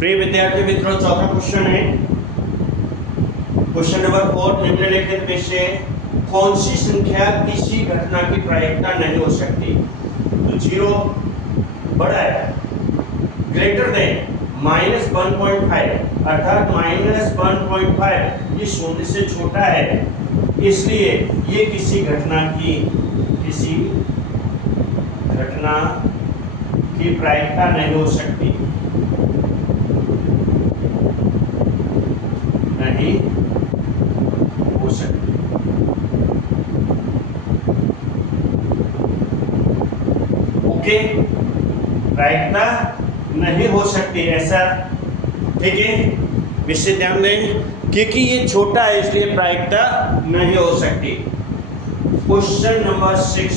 प्रिय विद्यार्थी मित्रों, चौथा क्वेश्चन है। क्वेश्चन नंबर 4, निम्नलिखित में से कौन सी संख्या किसी घटना की प्रायिकता नहीं हो सकती? तो 0 बड़ा है, ग्रेटर देन -1.5 अर्थात -1.5 ये शून्य से छोटा है, इसलिए ये किसी घटना की प्रायिकता नहीं हो सकती, नहीं हो सकती। ओके, प्रायिकता नहीं हो सकती ऐसा, ठीक है। विषय ध्यान दें, क्योंकि ये छोटा है इसलिए प्रायिकता नहीं हो सकती। क्वेश्चन नंबर 6,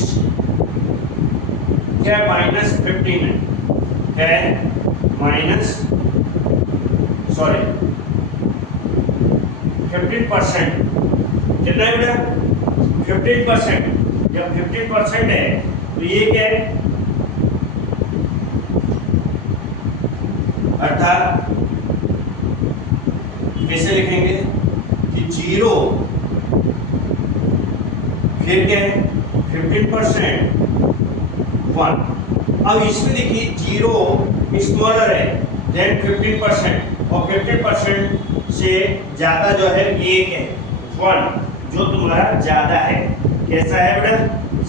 क्या -15 है? क्या है? 15%। कितना है बेटा? 15%। जब 15% है तो ये क्या है? अर्थात कैसे लिखेंगे कि 0 फिर क्या है? 15% 1। अब इसमें देखिए 0 स्मॉलर है देन 15% और 15% से ज्यादा जो है 1 है, 1 जो तुम्हारा ज्यादा है। कैसा है बेटा?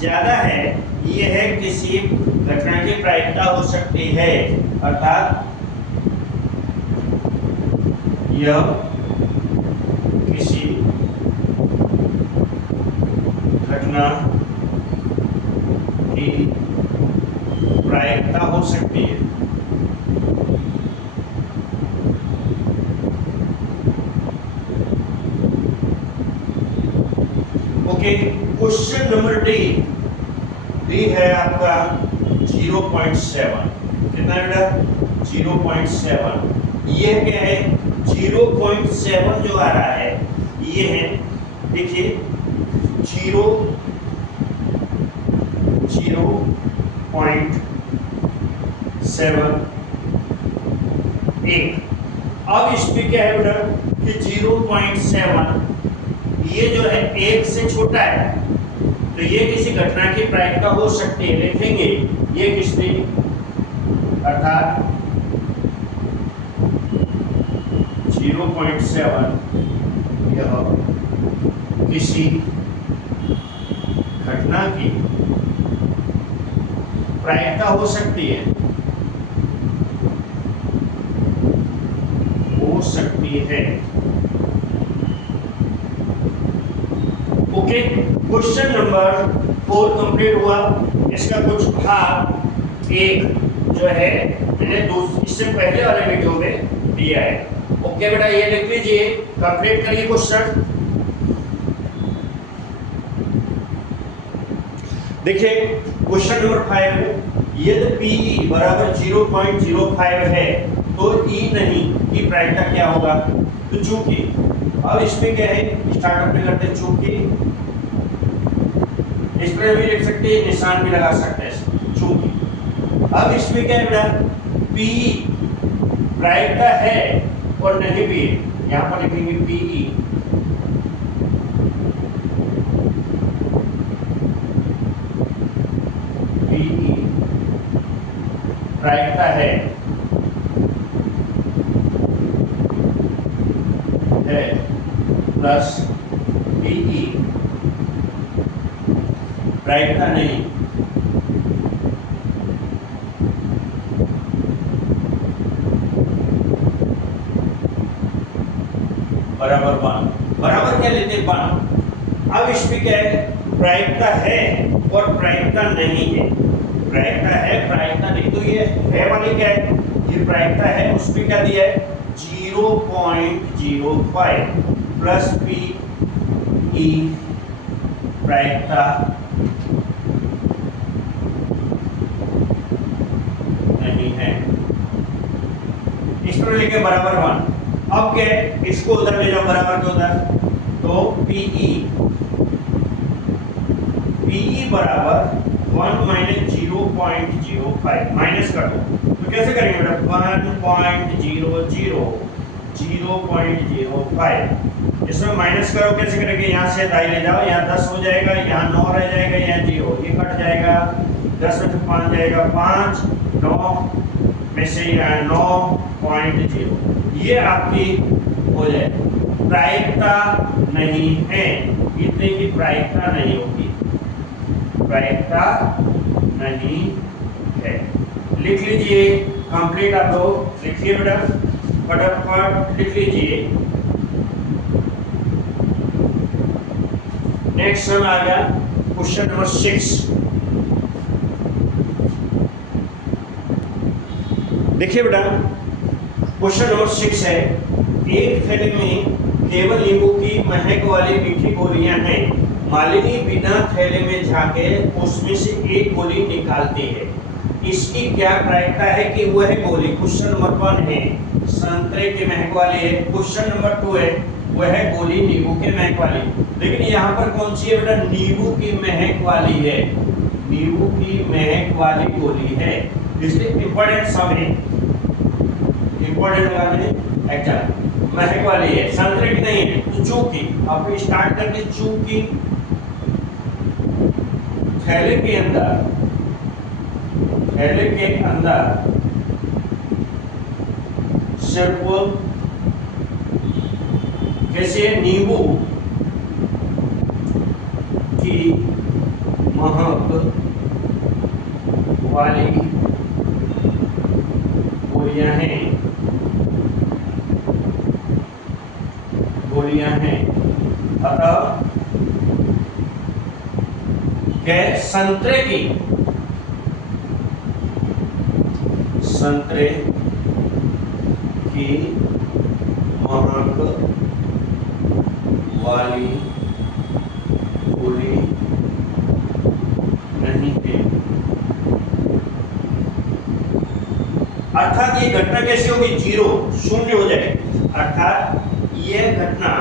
ज्यादा है। ये है किसी घटना की प्रायिकता हो सकती है, अर्थात यह किसी घटना की प्रायिकता हो सकती है। ओके, क्वेश्चन नंबर डी है आपका 0.7। कितना है बेटा? 0.7। ये क्या है? 0.7 जो आ रहा है ये है, देखिए 0.7 1। अब इसमें क्या है बेटा कि 0.7 ये जो है 1 से छोटा है, तो ये किसी घटना की प्रायिकता हो सकती है। लिखेंगे ये किसकी, अर्थात 0.7 यह किसी घटना की प्रायिकता हो सकती है, ओके। क्वेश्चन नंबर 4 कंप्लीट हुआ। इसका कुछ भाग 1 जो है मैंने इससे पहले वाले वीडियो में दिया है। ओके बेटा, ये लिख लीजिए, कंप्लीट करिए क्वेश्चन। देखिए क्वेश्चन नंबर 5, यदि पी बराबर 0.05 है तो ई नहीं की प्रायिकता क्या होगा? तो चूंकि, अब इसमें क्या है, स्टार्टअप में करते हैं चूंकि, इस पर भी लिख सकते हैं, निशान भी लगा सकते हैं चूंकि। अब इसमें क्या है बेटा? पी प्रायिकता है और नहीं भी है, यहां पर लिखेंगे पीई। पीई प्रायिकता है प्लस पीई प्रायिकता नहीं। बराबर 1। बराबर क्या लेते हैं? 1। अब इसमें क्या है? प्रायिकता है और प्रायिकता नहीं है। प्रायिकता है, प्रायिकता नहीं, तो ये है वाली क्या है? ये प्रायिकता है, उसमें क्या दिया है? 0.05 प्लस पी ई प्रायिकता नहीं है। इस तरह लेके बराबर 1। अब क्या है? इसको उधर ले जाओ बराबर के उधर, तो पीई बराबर 1 - 0.05 माइनस कर दो, तो कैसे करेंगे बेटा 0.05 इसमें माइनस करो, कैसे करेंगे, यहाँ से दाई ले जाओ, यहाँ 10 हो जाएगा, यहाँ 9 रह जाएगा, यहाँ 0, ये कट जाएगा, 10 में से 5 जाएगा 5, 9 में से यहाँ 9.0, ये आपकी हो जाए। प्रायिकता नहीं है, इतने की प्रायिकता नहीं होगी, प्रायिकता नहीं है। लिख लीजिए, कंप्लीट आप लोग लिखिए बेटा, फटाफट लिख लीजिए। नेक्स्ट वन आ गया क्वेश्चन नंबर 6। देखिए बेटा, क्वेश्चन नंबर 6 है, एक थैले में केवल नींबू की महक वाली मीठी गोलियां हैं। मालिनी बिना थैले में झांके उसमें से एक गोली निकालती है। इसकी क्या प्रायिकता है कि वह गोली, क्वेश्चन नंबर 1 है संतरे की महक वाली है, क्वेश्चन नंबर 2 है वह गोली नींबू के महक वाली। लेकिन यहाँ पर कौन सी है बेटा, नींबू की महक वाली है, नींबू की महक वाली गोली है, इसलिए इंपॉर्टेंट सब है, इंपॉर्टेंट वाले एग्जाम महक वाली है, संतरे की नहीं है। तो चूंकि आप स्टार्ट करके चूंकि थैले के अंदर सिर्फ कैसे नींबू की महक वाली गोलियां हैं, अतः संतरे की महक वाली गोली नहीं है। अर्थात ये घटना कैसे होगी, 0 शून्य हो जाएगी, अर्थात यह घटना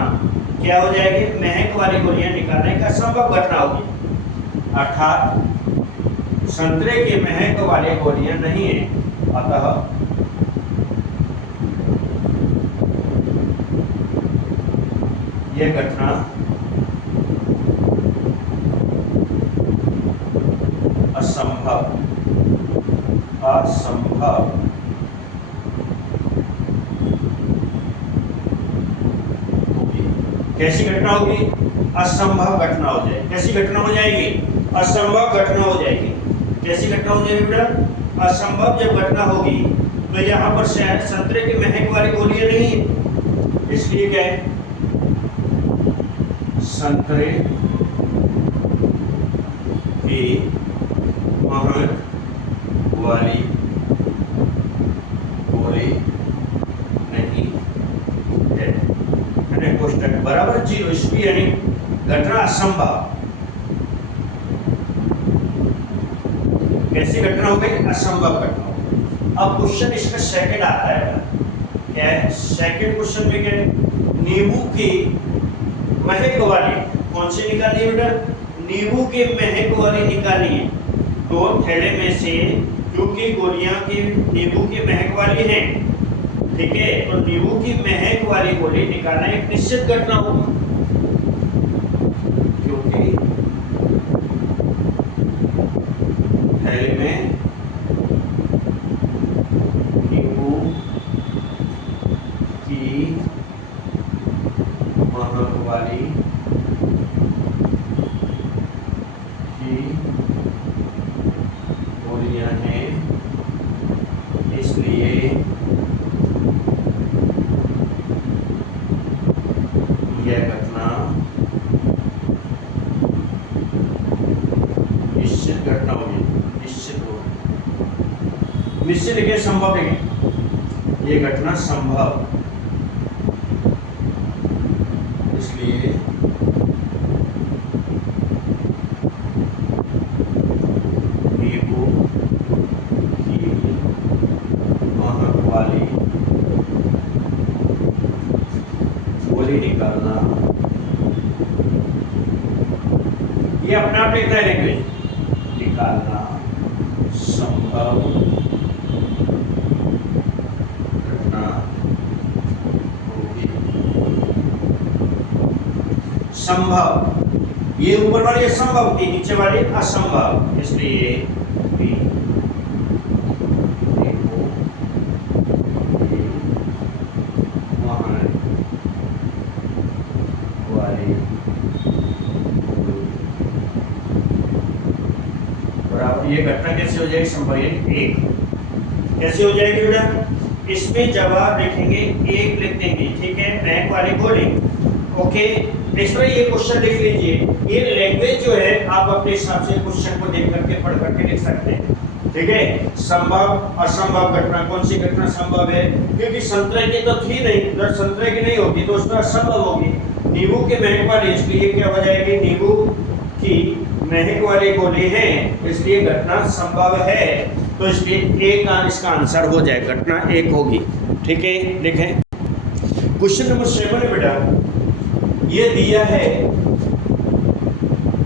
क्या हो जाएगी, महक वाली गोलियां निकालने का संभव घटना होगी, अर्थात संतरे की महक वाली गोलियां नहीं है, अतः यह घटना असंभव होगी। कैसी घटना होगी, असंभव घटना हो जाएगी। कैसी घटना हो जाएगी, असंभव घटना हो जाएगी। कैसी घटना हो जाएगी बेटा, असंभव जब घटना होगी तो यहाँ पर शायद संतरे की महक वाली गोलियां नहीं है, इसलिए क्या है, संतरे की महक वाली गोली नहीं है, कोष्टक बराबर 0, इसलिए यानी घटना असंभव। कैसी घटना हो गई, असंभव घटना। अब क्वेश्चन इसका सेकंड आता है, क्या है सेकंड क्वेश्चन में, क्या है, नींबू की महक वाली कौन सी निकालनी है बेटा, नींबू की महक वाली निकालनी है। तो थैले में से क्योंकि गोलियां की नींबू की महक वाली हैं, ठीक है, तो नींबू की महक वाली गोली निकालना एक निश्चित घटना होगी, क्योंकि थैले में नींबू की महक वाली गोलियां हैं, इसलिए यह घटना निश्चित घटना होगी, निश्चित होगी, निश्चित लिखे, संभव लिखे, यह घटना संभव, इसलिए नींबू की महक वाली गोली निकालना, ये अपने आप लिखना है लैंग्वेज, निकालना संभव संभव, ये ऊपर वाली संभव थी, नीचे वाली असंभव, इसलिए बी। देखो वहाँ वाले बराबर, ये घटना कैसे हो जाएगी? संभव एक कैसे हो जाएगी बेटा? इसमें जवाब लिखेंगे एक लिख देंगे, ठीक है, बैंक वाले गोली। ओके, नेक्स्ट में ये क्वेश्चन लिख लीजिए। ये लैंग्वेज जो है आप अपने हिसाब से क्वेश्चन को देख करके पढ़ करके लिख सकते हैं, ठीक है। संभव असंभव घटना, कौन सी घटना संभव है? क्योंकि संतरे की तो थी नहीं, अगर संतरे की नहीं होगी तो उसमें असंभव होगी। नींबू के महक वाली, इसलिए क्या हो जाएगी? नींबू की महक वाली गोली है, इसलिए घटना संभव है, तो इसलिए एक इसका आंसर हो जाए, घटना एक होगी, ठीक है। देखें क्वेश्चन नंबर 7 है बेटा, ये दिया है,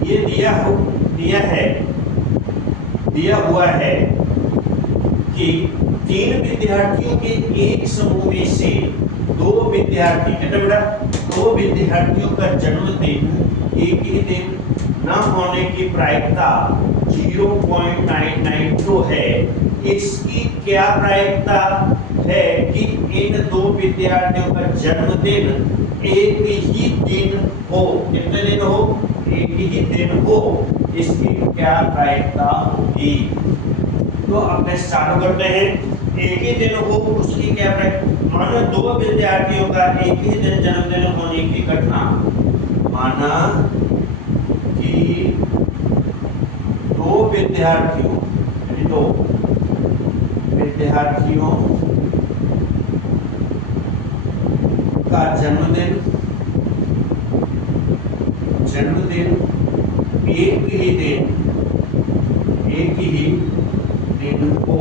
ये दिया हुआ है कि 3 विद्यार्थियों के एक समूह में से 2 विद्यार्थी, कितने बेटा? 2 विद्यार्थियों का जन्मदिन एक ही दिन न होने की प्रायिकता 0.992 है। इसकी क्या प्रायिकता है कि इन 2 विद्यार्थियों का जन्मदिन एक ही दिन हो? कितने दिन हो? एक ही दिन हो, इसकी क्या प्रायिकता होगी? तो अब स्टार्ट करते हैं। एक ही दिन हो, उसकी क्या प्रायिकता? माना 2 विद्यार्थियों का एक ही दिन जन्मदिन होने की घटना, माना कि 2 विद्यार्थियों का जन्मदिन एक ही दिन हो,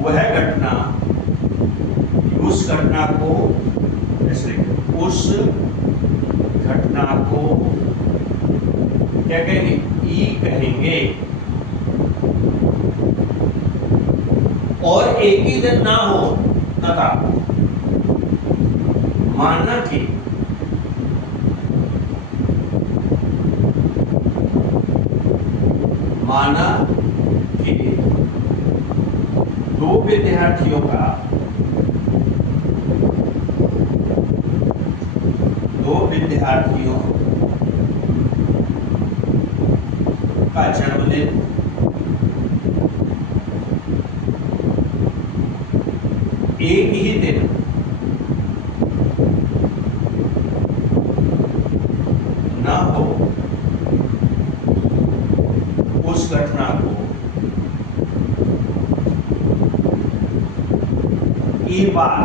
वह घटना, उस घटना को क्या कहेंगे? ई कहेंगे। और एक ही दिन ना हो तथा मानना कि दो विद्यार्थियों का जन्मदिन एक ही दिन ना हो, उस घटना को ई बार,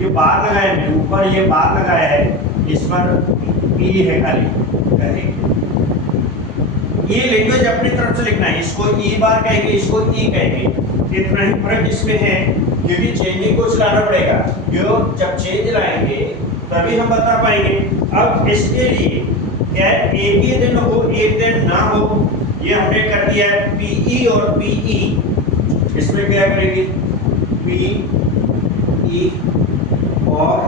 ये बार लगाया है ऊपर, ये बार लगाया है, इस पर ई है खाली, कहेंगे ये लैंग्वेज अपनी तरफ से लिखना है। इसको ई बार कहेंगे, इसको ई कहेंगे। इतना ही फर्क इसमें है, क्योंकि चेंजिंग को चलाना पड़ेगा, जो जब चेंज लाएंगे तभी हम बता पाएंगे। अब इसके लिए क्या एक ही दिन हो, एक दिन ना हो, ये हमने कर दिया है पीई और पीई। इसमें क्या करेंगे? पीई और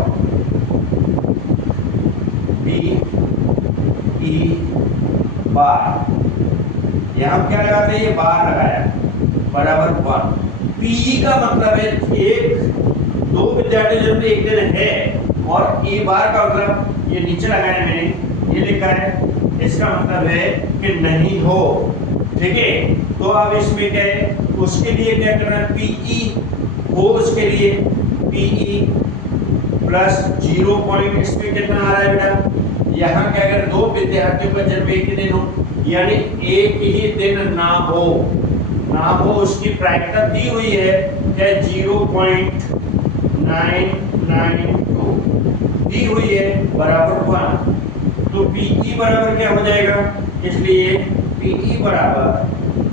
पीई बार, यहाँ क्या लगाते हैं? ये बार लगाया बराबर 1। पीई का मतलब है एक, 2 विद्यार्थी जब एक दिन है, और ई बार का मतलब ये नीचे लगाया मैंने, ये लिखा है, इसका मतलब है कि नहीं हो, ठीक है। तो अब इसमें क्या है? उसके लिए क्या करना है? पीई हो, उसके लिए पीई प्लस 0 पॉइंट, इसमें कितना आ रहा है बेटा? यहाँ क्या अगर 2 विद्यार्थियों का जन्म एक ही दिन हो, यानी एक ही दिन ना हो, उसकी प्रायिकता दी हुई है क्या? 0.992 दी हुई है बराबर 1। तो पीई बराबर क्या हो जाएगा? इसलिए पीई बराबर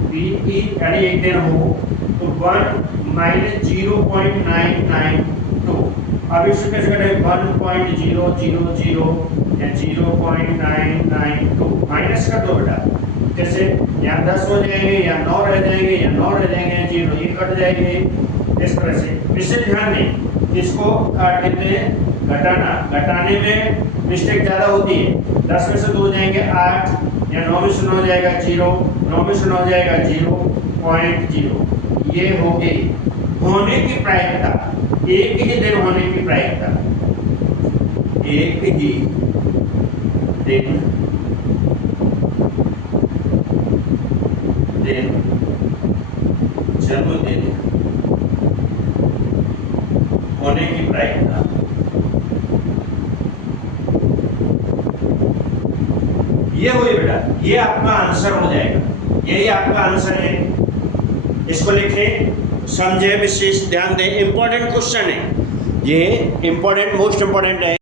पीई यानी एक दिन हो तो 1 - 0.992। अब इसको कैसे करें? 1.000 या 0.992 माइनस कर दो बेटा। जैसे यहाँ 10 हो जाएंगे, या 9 रह जाएंगे, या 9 रह जाएंगे, 0 ये कट जाएंगे, इस तरह से। विशेष ध्यान दें, इसको काट देते हैं घटाना, घटाने में मिस्टेक ज़्यादा होती है। 10 में से 2 जाएंगे 8, या 9 में से 9 जाएगा 0, 9 में से 9 जाएगा 0.0। ये हो गई होने की प्रायिकता, एक ही दिन होने की प्रायिकता, एक ही दिन जन्मदिन होने की प्रायिकता। ये हुई बेटा, ये आपका आंसर हो जाएगा, यही आपका आंसर है। इसको लिखें, समझे, विशेष ध्यान दें, इंपॉर्टेंट क्वेश्चन है ये, इंपॉर्टेंट, मोस्ट इंपॉर्टेंट है।